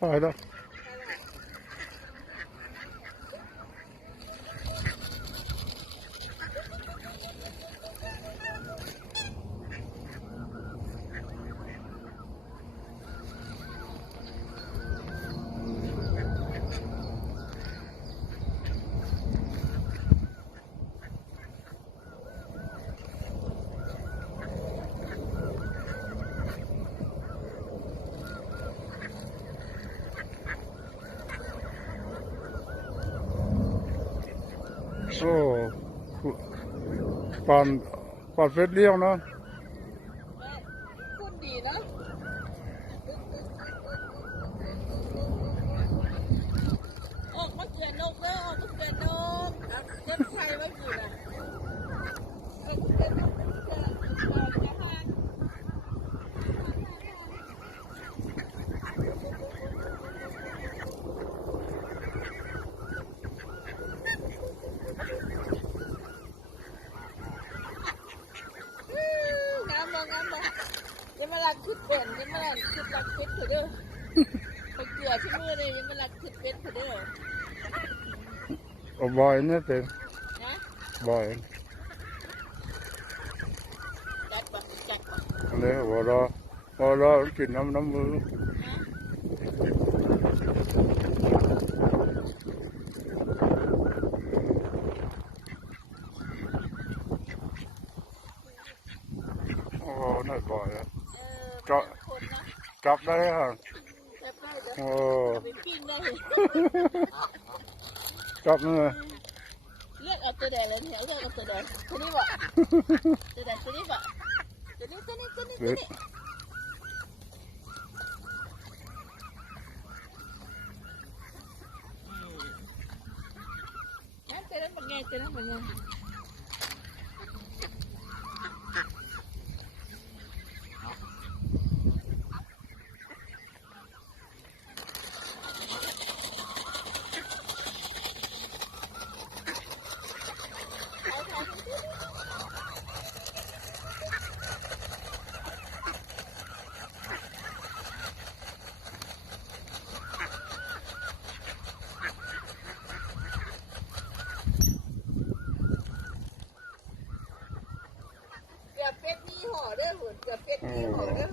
ถ่ายแล้วโอ้ปานเฟสเลี้ยวนะคุณดีนะออกมาเกลือนกเด้อออกมาเกลือนนกเจ็บไข้ไว้กี่น่ะออกมาเกลือนนกจะห่างงามบ่ยังมาลักคิดเป็นยังมาลักคิดลักคิดเถอะเด้อไปเกลือที่มือเลยยังมาลักคิดเป็นเถอะเด้อบ่อยเนี่ยเต็มนะบ่อยจักบ่เลยพอรอกินน้ำมือโอ้น่าบ่อยจับได้ครับโอ้จับเลยเลือกเอาตัวแดงเลยเลือกเอาตัวแดงตัวนี้บ่ตัวแดงตัวนี้บ่ตัวนี้นั่นตัวนั้นเป็นไงเกือบเป็ดมีห่อเด้อหุ่นเกือบเป็ดมีห่อเด้อ